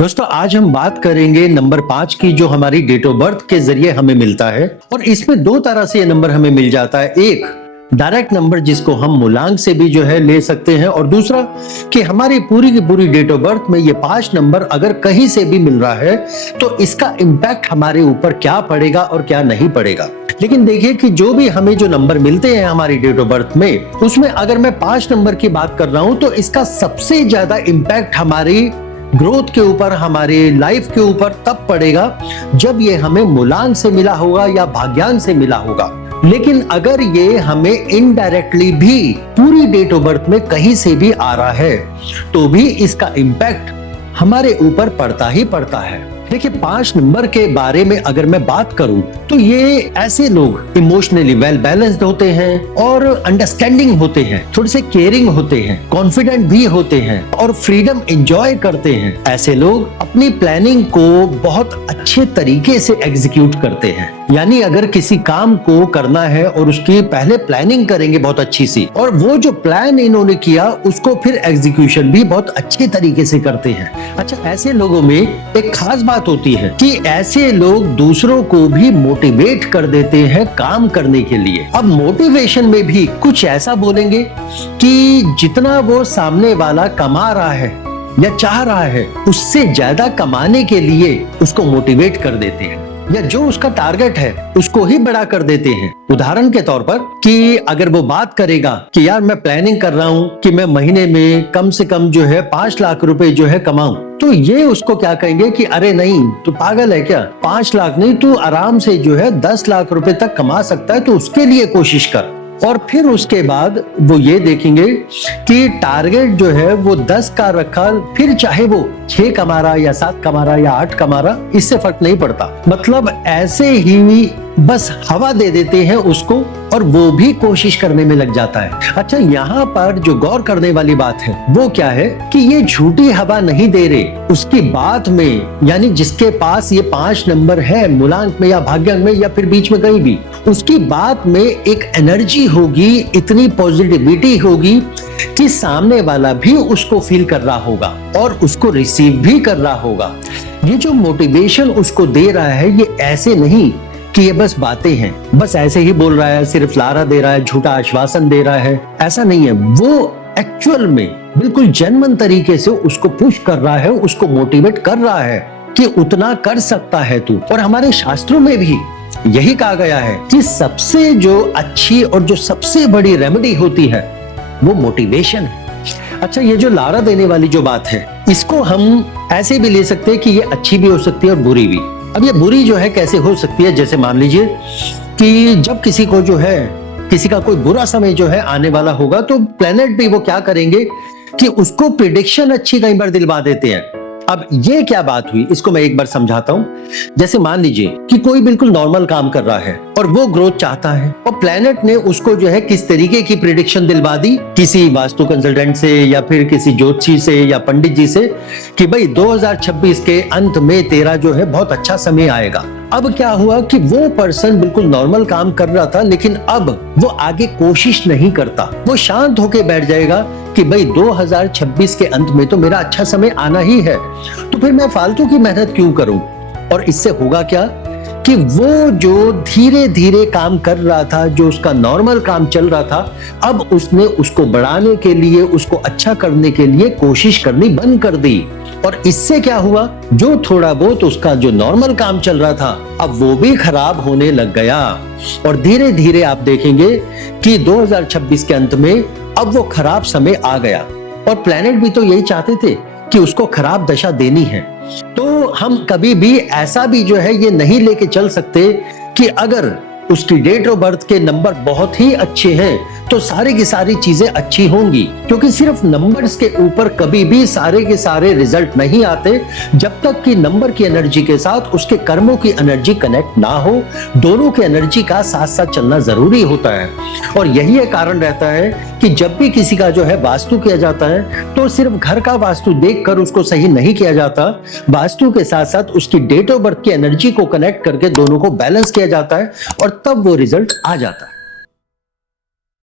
दोस्तों आज हम बात करेंगे नंबर 5 की, जो हमारी डेट ऑफ बर्थ के जरिए हमें मिलता है। और इसमें दो तरह से ये नंबर हमें मिल जाता है। एक डायरेक्ट नंबर जिसको हम मूलांक से भी जो है ले सकते हैं, और दूसरा कि हमारी पूरी की पूरी डेट ऑफ बर्थ में ये 5 नंबर अगर कहीं से भी मिल रहा है तो इसका इम्पैक्ट हमारे ऊपर क्या पड़ेगा और क्या नहीं पड़ेगा। लेकिन देखिए कि जो भी हमें जो नंबर मिलते हैं हमारी डेट ऑफ बर्थ में, उसमें अगर मैं 5 नंबर की बात कर रहा हूं तो इसका सबसे ज्यादा इम्पैक्ट हमारी ग्रोथ के ऊपर, हमारे लाइफ के ऊपर तब पड़ेगा जब ये हमें मूलांक से मिला होगा या भाग्यांक से मिला होगा। लेकिन अगर ये हमें इनडायरेक्टली भी पूरी डेट ऑफ बर्थ में कहीं से भी आ रहा है तो भी इसका इम्पैक्ट हमारे ऊपर पड़ता ही पड़ता है। देखिए 5 नंबर के बारे में अगर मैं बात करूं तो ये ऐसे लोग इमोशनली वेल बैलेंस्ड होते हैं और अंडरस्टैंडिंग होते हैं, थोड़े से केयरिंग होते हैं, कॉन्फिडेंट भी होते हैं और फ्रीडम एंजॉय करते हैं। ऐसे लोग अपनी प्लानिंग को बहुत अच्छे तरीके से एग्जीक्यूट करते हैं। यानी अगर किसी काम को करना है और उसकी पहले प्लानिंग करेंगे बहुत अच्छी सी, और वो जो प्लान इन्होंने किया उसको फिर एग्जीक्यूशन भी बहुत अच्छे तरीके से करते हैं। अच्छा, ऐसे लोगों में एक खास बात होती है कि ऐसे लोग दूसरों को भी मोटिवेट कर देते हैं काम करने के लिए। अब मोटिवेशन में भी कुछ ऐसा बोलेंगे कि जितना वो सामने वाला कमा रहा है या चाह रहा है उससे ज्यादा कमाने के लिए उसको मोटिवेट कर देते हैं, या जो उसका टारगेट है उसको ही बड़ा कर देते हैं। उदाहरण के तौर पर कि अगर वो बात करेगा कि यार मैं प्लानिंग कर रहा हूं कि मैं महीने में कम से कम जो है 5 लाख रुपए जो है कमाऊं, तो ये उसको क्या कहेंगे कि अरे नहीं तू पागल है क्या, 5 लाख नहीं तू आराम से जो है 10 लाख रुपए तक कमा सकता है, तो उसके लिए कोशिश कर। और फिर उसके बाद वो ये देखेंगे कि टारगेट जो है वो 10 का रखा, फिर चाहे वो 6 कमा रहा या 7 कमा रहा या 8 कमा रहा, इससे फर्क नहीं पड़ता। मतलब ऐसे ही बस हवा दे देते हैं उसको और वो भी कोशिश करने में लग जाता है। अच्छा, यहाँ पर जो गौर करने वाली बात है वो क्या है कि ये झूठी हवा नहीं दे रहे, उसकी बात में, यानी जिसके पास ये 5 नंबर है मूलांक में या भाग्यांक में या फिर बीच में कहीं भी, उसकी बात में एक एनर्जी होगी, इतनी पॉजिटिविटी होगी कि सामने वाला भी उसको फील कर रहा होगा और उसको रिसीव भी कर रहा होगा। ये जो मोटिवेशन उसको दे रहा है ये ऐसे नहीं कि ये बस बातें हैं, बस ऐसे ही बोल रहा है, सिर्फ लारा दे रहा है, झूठा आश्वासन दे रहा है, ऐसा नहीं है। वो एक्चुअल में बिल्कुल जेन्युइन तरीके से उसको पुश कर रहा है, उसको मोटिवेट कर रहा है कि उतना कर सकता है तू। और हमारे शास्त्रों में भी यही कहा गया है कि सबसे जो अच्छी और जो सबसे बड़ी रेमेडी होती है वो मोटिवेशन है। अच्छा, ये जो लारा देने वाली जो बात है इसको हम ऐसे भी ले सकते हैं कि ये अच्छी भी हो सकती है और बुरी भी। अब ये बुरी जो है कैसे हो सकती है, जैसे मान लीजिए कि जब किसी को जो है, किसी का कोई बुरा समय जो है आने वाला होगा तो प्लेनेट भी वो क्या करेंगे कि उसको प्रिडिक्शन अच्छी कई बार दिलवा देते हैं। अब ये क्या बात हुई, इसको मैं एक बार समझाता हूं। जैसे मान लीजिए कि कोई बिल्कुल नॉर्मल काम कर रहा है और वो ग्रोथ चाहता है, और प्लेनेट ने उसको जो है किस तरीके की प्रिडिक्शन दिलवा दी, किसी वास्तु कंसल्टेंट से या फिर किसी ज्योतिषी से या पंडित जी से, कि भाई 2026 के अंत में तेरा जो है बहुत अच्छा समय आएगा। अब क्या हुआ कि वो पर्सन बिल्कुल नॉर्मल काम कर रहा था, लेकिन अब वो आगे कोशिश नहीं करता, वो शांत होके बैठ जाएगा कि भाई 2026 के अंत में तो मेरा अच्छा समय आना ही है, तो फिर मैं फालतू की मेहनत क्यों करूं। और इससे होगा क्या कि वो जो धीरे धीरे काम कर रहा था, जो उसका नॉर्मल काम चल रहा था, अब उसने उसको बढ़ाने के लिए, उसको अच्छा करने के लिए कोशिश करनी बंद कर दी। और इससे क्या हुआ, जो थोड़ा बहुत उसका जो नॉर्मल काम चल रहा था अब वो भी खराब होने लग गया। और धीरे धीरे आप देखेंगे कि 2026 के अंत में अब वो खराब समय आ गया, और प्लेनेट भी तो यही चाहते थे कि उसको खराब दशा देनी है। तो हम कभी भी ऐसा भी जो है ये नहीं लेके चल सकते कि अगर उसकी डेट ऑफ बर्थ के नंबर बहुत ही अच्छे हैं तो सारी की सारी चीजें अच्छी होंगी, क्योंकि सिर्फ नंबर्स के ऊपर कभी भी सारे के सारे रिजल्ट नहीं आते जब तक कि नंबर की एनर्जी के साथ उसके कर्मों की एनर्जी कनेक्ट ना हो। दोनों की एनर्जी का साथ साथ चलना जरूरी होता है। और यही एक कारण रहता है कि जब भी किसी का जो है वास्तु किया जाता है तो सिर्फ घर का वास्तु देखकर उसको सही नहीं किया जाता, वास्तु के साथ साथ उसकी डेट ऑफ बर्थ की एनर्जी को कनेक्ट करके दोनों को बैलेंस किया जाता है और तब वो रिजल्ट आ जाता है।